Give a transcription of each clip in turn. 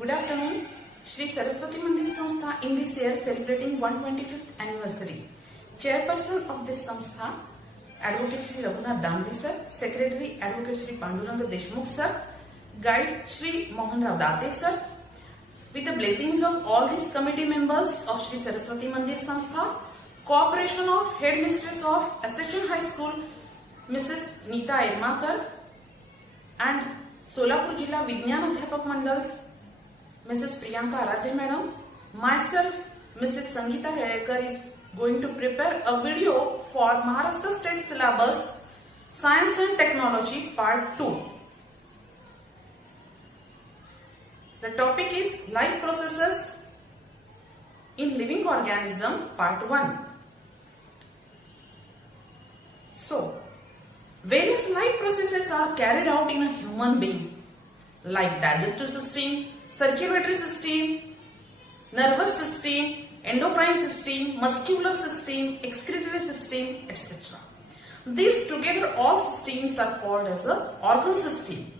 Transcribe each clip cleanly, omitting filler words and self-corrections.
Good afternoon. Shri Saraswati Mandir Samstha in this year celebrating 125th anniversary. Chairperson of this Samstha, Advocate Shri Raghunath Damdi sir, Secretary Advocate Shri Panduranga Deshmukh sir, Guide Shri Mohan Rao Date sir. With the blessings of all these committee members of Shri Saraswati Mandir Samstha, cooperation of Headmistress of Ascension High School, Mrs. Neeta Irmakar, and Solapur Jilla Vignan Adhyapak Mandals, Mrs. Priyanka Aradhya Madam, myself, Mrs. Sangeeta Redekar is going to prepare a video for Maharashtra State Syllabus Science and Technology Part 2. The topic is Life Processes in Living Organism Part 1. So, various life processes are carried out in a human being like digestive system, circulatory system, nervous system, endocrine system, muscular system, excretory system, etc. These together all systems are called as a organ system.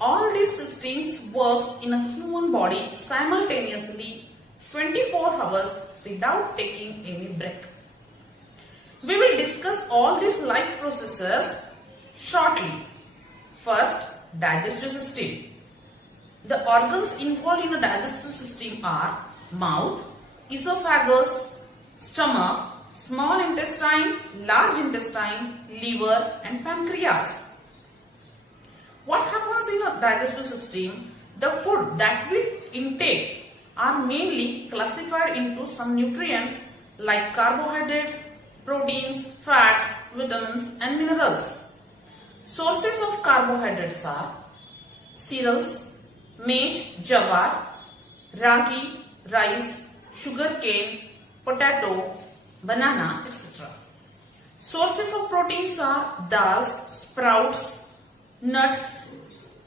All these systems works in a human body simultaneously 24 hours without taking any break. We will discuss all these life processes shortly. First, digestive system. The organs involved in the digestive system are mouth, esophagus, stomach, small intestine, large intestine, liver and pancreas. What happens in a digestive system? The food that we intake are mainly classified into some nutrients like carbohydrates, proteins, fats, vitamins and minerals. Sources of carbohydrates are cereals, maize, jawar, ragi, rice, sugarcane, potato, banana, etc. Sources of proteins are dals, sprouts, nuts,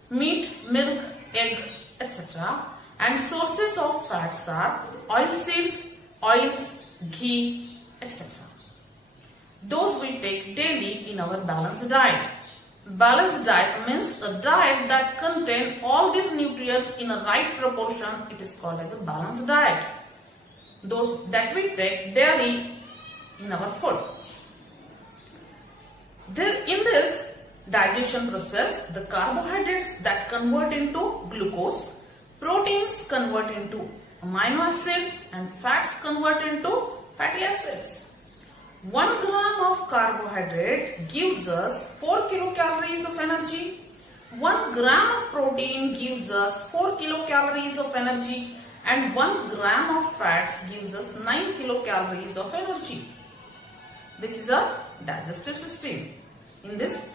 meat, milk, egg, etc. And sources of fats are oilseeds, oils, ghee, etc. Those we take daily in our balanced diet. Balanced diet means a diet that contains all these nutrients in a right proportion. It is called as a balanced diet. Those that we take daily in our food. In this digestion process, the carbohydrates that convert into glucose, proteins convert into amino acids and fats convert into fatty acids. 1 gram of carbohydrate gives us 4 kilocalories of energy. 1 gram of protein gives us 4 kilocalories of energy. And 1 gram of fats gives us 9 kilocalories of energy. This is a digestive system. In this,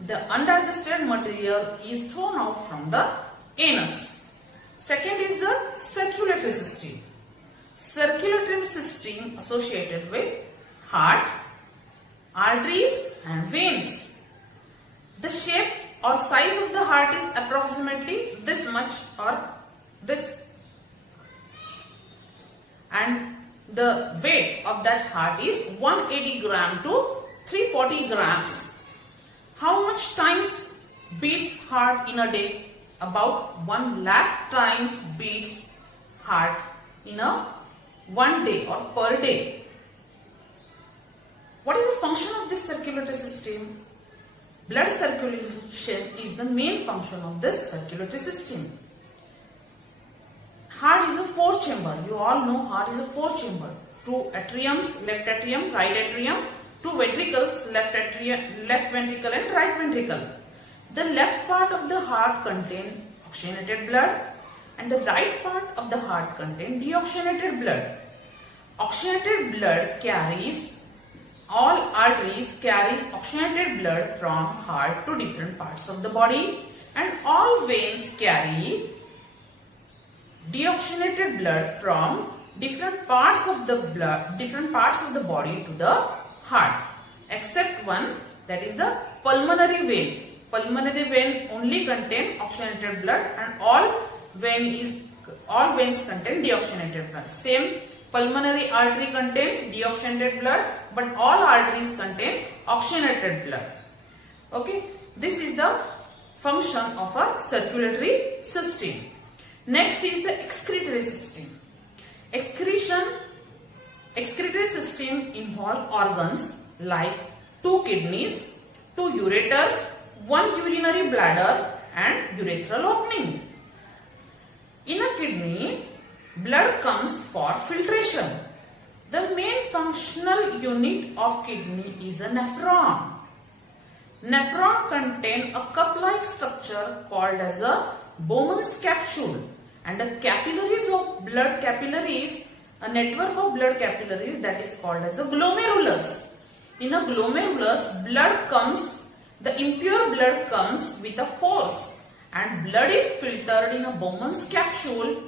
the undigested material is thrown out from the anus. Second is the circulatory system. Circulatory system associated with heart, arteries and veins. The shape or size of the heart is approximately this much or this. And the weight of that heart is 180 gram to 340 grams. How much times beats heart in a day? About 1 lakh times beats heart in a one day or per day. What is the function of this circulatory system? Blood circulation is the main function of this circulatory system. Heart is a 4-chamber. You all know heart is a 4-chamber. 2 atriums, left atrium, right atrium. 2 ventricles, left ventricle and right ventricle. The left part of the heart contains oxygenated blood and the right part of the heart contains deoxygenated blood. Oxygenated blood carries, all arteries carries oxygenated blood from heart to different parts of the body, and all veins carry deoxygenated blood from different parts of the body to the heart, except one, that is the pulmonary vein. Pulmonary vein only contain oxygenated blood and all veins contain deoxygenated blood. Same, pulmonary artery contain deoxygenated blood, but all arteries contain oxygenated blood. Okay, this is the function of a circulatory system. Next is the excretory system. Excretory system involve organs like 2 kidneys, 2 ureters, 1 urinary bladder and urethral opening. In a kidney, blood comes for filtration. The main functional unit of kidney is a nephron. Nephron contain a cup-like structure called as a Bowman's capsule, and a capillaries of blood capillaries, a network of blood capillaries, that is called as a glomerulus. In a glomerulus, the impure blood comes with a force and blood is filtered in a Bowman's capsule.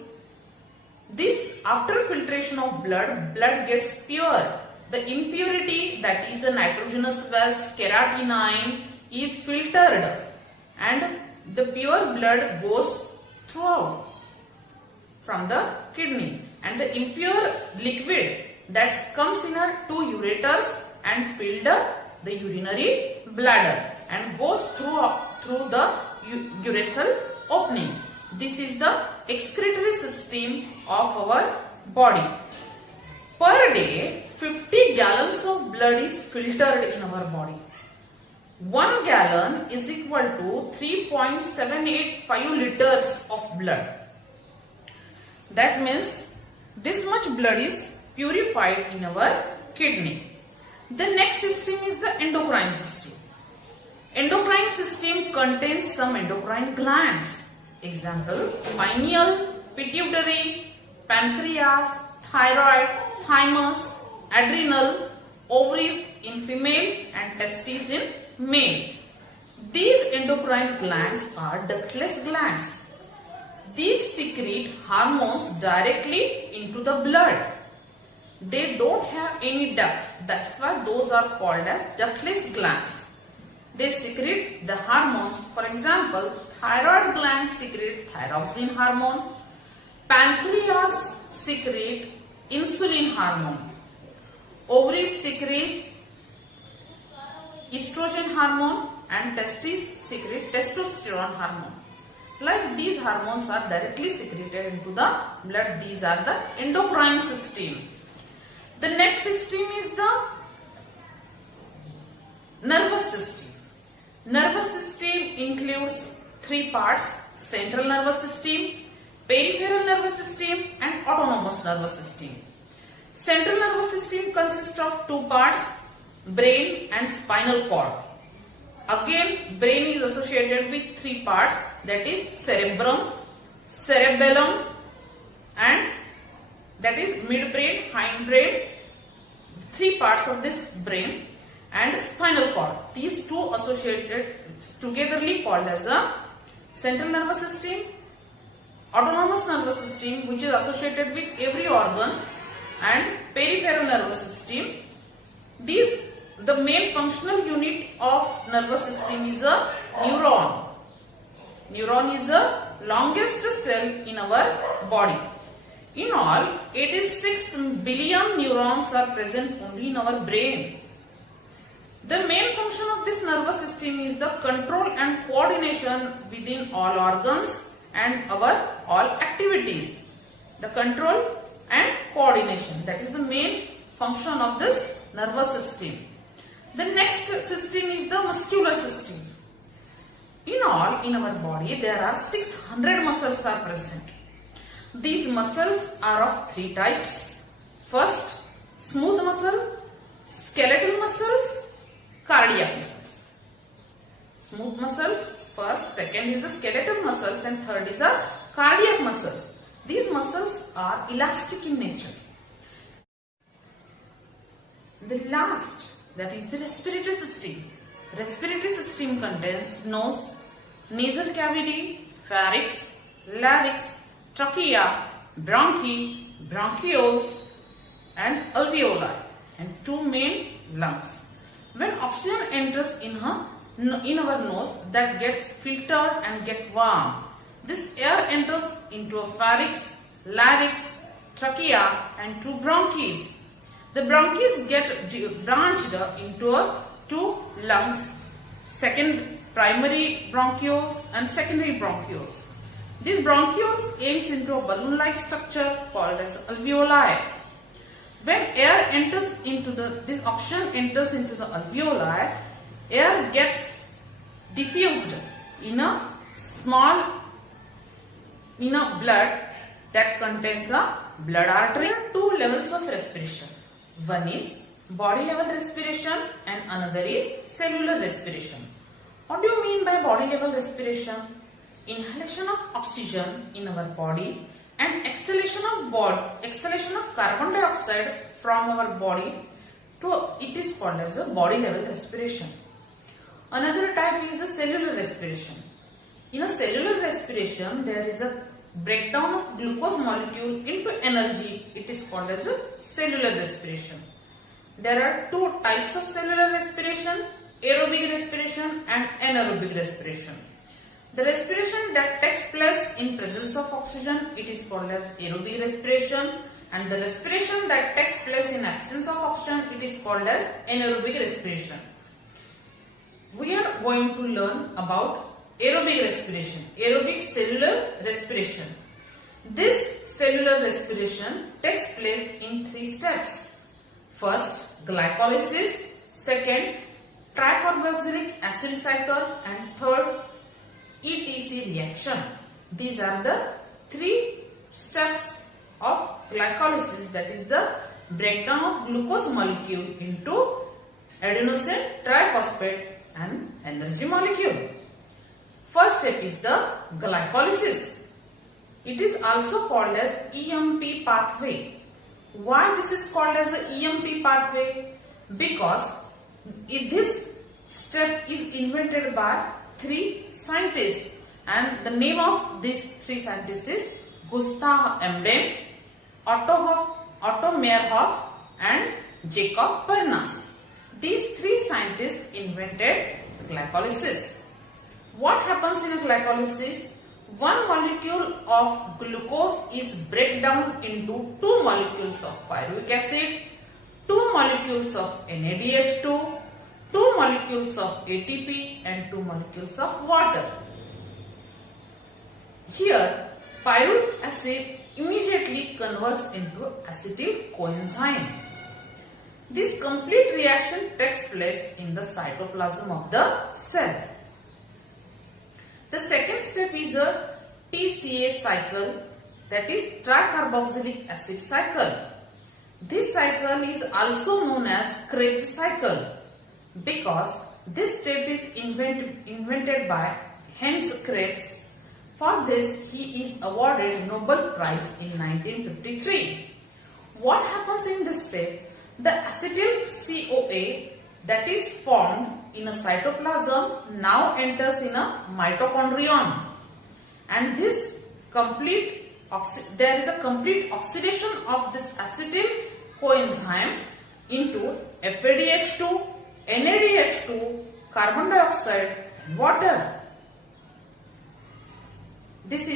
This, after filtration of blood gets pure. The impurity, that is a nitrogenous gas, keratinine, is filtered and the pure blood goes throughout from the kidney, and the impure liquid that comes in a 2 ureters and filled the urinary bladder and goes through the urethral opening. This is the excretory system of our body. Per day, 50 gallons of blood is filtered in our body. 1 gallon is equal to 3.785 liters of blood. That means this much blood is purified in our kidney. The next system is the endocrine system. Endocrine system contains some endocrine glands. Example, pineal, pituitary, pancreas, thyroid, thymus, adrenal, ovaries in female and testes in male. These endocrine glands are ductless glands. These secrete hormones directly into the blood. They don't have any duct. That's why those are called as ductless glands. They secrete the hormones. For example, thyroid gland secrete thyroxine hormone. Pancreas secrete insulin hormone. Ovaries secrete estrogen hormone and testes secrete testosterone hormone. Like these hormones are directly secreted into the blood. These are the endocrine system. The next system is the nervous system. Nervous system includes 3 parts: central nervous system, peripheral nervous system and autonomous nervous system. Central nervous system consists of 2 parts: brain and spinal cord. Again, brain is associated with 3 parts, that is cerebrum, cerebellum and that is midbrain, hindbrain, 3 parts of this brain, and spinal cord. These 2 associated togetherly called as a central nervous system, autonomous nervous system which is associated with every organ, and peripheral nervous system. The main functional unit of nervous system is a neuron. Neuron is the longest cell in our body. In all, 86 billion neurons are present only in our brain. The main function of this nervous system is the control and coordination within all organs and our all activities. The control and coordination, that is the main function of this nervous system. The next system is the muscular system. In all, in our body, there are 600 muscles are present. These muscles are of 3 types. First, smooth muscle, skeletal muscles, cardiac muscles. Smooth muscles first, second is the skeletal muscles and third is a cardiac muscle. These muscles are elastic in nature. The last, that is the respiratory system. Respiratory system contains nose, nasal cavity, pharynx, larynx, trachea, bronchi, bronchioles and alveoli and 2 main lungs. When oxygen enters in our nose, that gets filtered and get warm. This air enters into a pharynx, larynx, trachea and 2 bronchs. The bronchs get branched into 2 lungs, primary bronchioles and secondary bronchioles. These bronchioles aims into a balloon-like structure called as alveoli. When air enters into this oxygen enters into the alveoli, air gets diffused in a blood that contains a blood artery. There are two levels of respiration. One is body level respiration and another is cellular respiration. What do you mean by body level respiration? Inhalation of oxygen in our body and exhalation of carbon dioxide from our body it is called as a body level respiration. Another type is the cellular respiration. In a cellular respiration, there is a breakdown of glucose molecule into energy. It is called as a cellular respiration. There are two types of cellular respiration, aerobic respiration and anaerobic respiration. The respiration that takes place in presence of oxygen, it is called as aerobic respiration, and the respiration that takes place in absence of oxygen, it is called as anaerobic respiration. We are going to learn about aerobic respiration, aerobic cellular respiration. This cellular respiration takes place in 3 steps. First, glycolysis, second, tricarboxylic acid cycle, and third, ETC reaction. These are the 3 steps of glycolysis, that is the breakdown of glucose molecule into adenosine triphosphate and energy molecule. First step is the glycolysis. It is also called as EMP pathway. Why this is called as the EMP pathway? Because this step is invented by 3 scientists, and the name of these 3 scientists is Gustav Emden, Otto Meyerhoff and Jacob Bernas. These 3 scientists invented glycolysis. What happens in a glycolysis? One molecule of glucose is break down into 2 molecules of pyruvic acid, 2 molecules of NADH2, 2 molecules of ATP and 2 molecules of water. Here, pyruvic acid immediately converts into acetyl coenzyme. This complete reaction takes place in the cytoplasm of the cell. The second step is a TCA cycle, that is tricarboxylic acid cycle. This cycle is also known as Krebs cycle because this step is invented by Hans Krebs. For this, he is awarded Nobel Prize in 1953. What happens in this step? The acetyl CoA that is formed in a cytoplasm now enters in a mitochondrion, and there is a complete oxidation of this acetyl coenzyme into FADH2, NADH2, carbon dioxide, water. This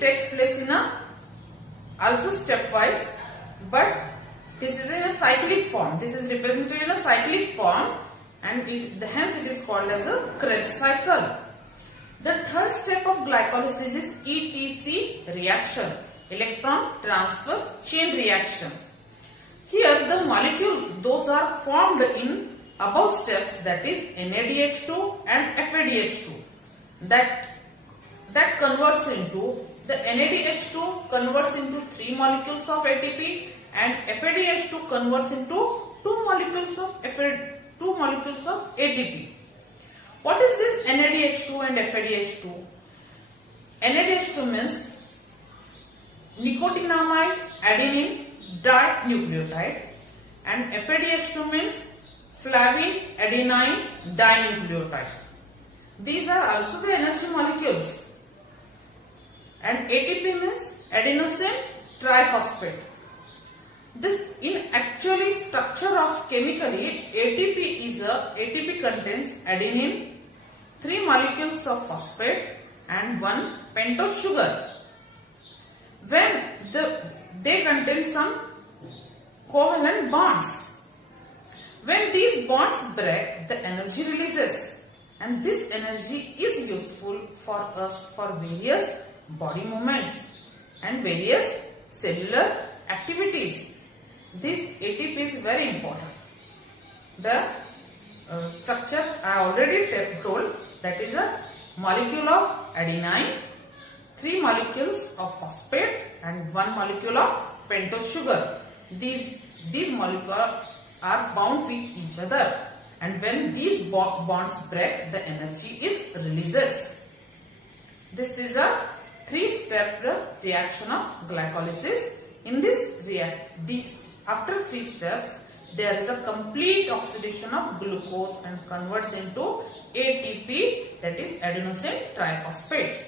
takes place in a also stepwise, but this is in a cyclic form. This is represented in a cyclic form, and hence it is called as a Krebs cycle. The third step of glycolysis is ETC reaction, electron transfer chain reaction. Here the molecules, those are formed in above steps, that is NADH2 and FADH2. That converts into, the NADH2 converts into 3 molecules of ATP and FADH2 converts into 2 molecules of ATP. What is this NADH2 and FADH2? NADH2 means nicotinamide adenine dinucleotide, and FADH2 means flavin adenine dinucleotide. These are also the energy molecules. And ATP means adenosine triphosphate. This in actually structure of chemically, ATP contains adenine, 3 molecules of phosphate and 1 pentose sugar. When they contain some covalent bonds. When these bonds break, the energy releases, and this energy is useful for us for various body movements and various cellular activities. This ATP is very important. The structure I already told, that is a molecule of adenine, 3 molecules of phosphate and 1 molecule of pentose sugar. These molecules are bound with each other, and when these bonds break, the energy is releases. This is a 3-step reaction of glycolysis. In this after 3 steps, there is a complete oxidation of glucose and converts into ATP, that is adenosine triphosphate.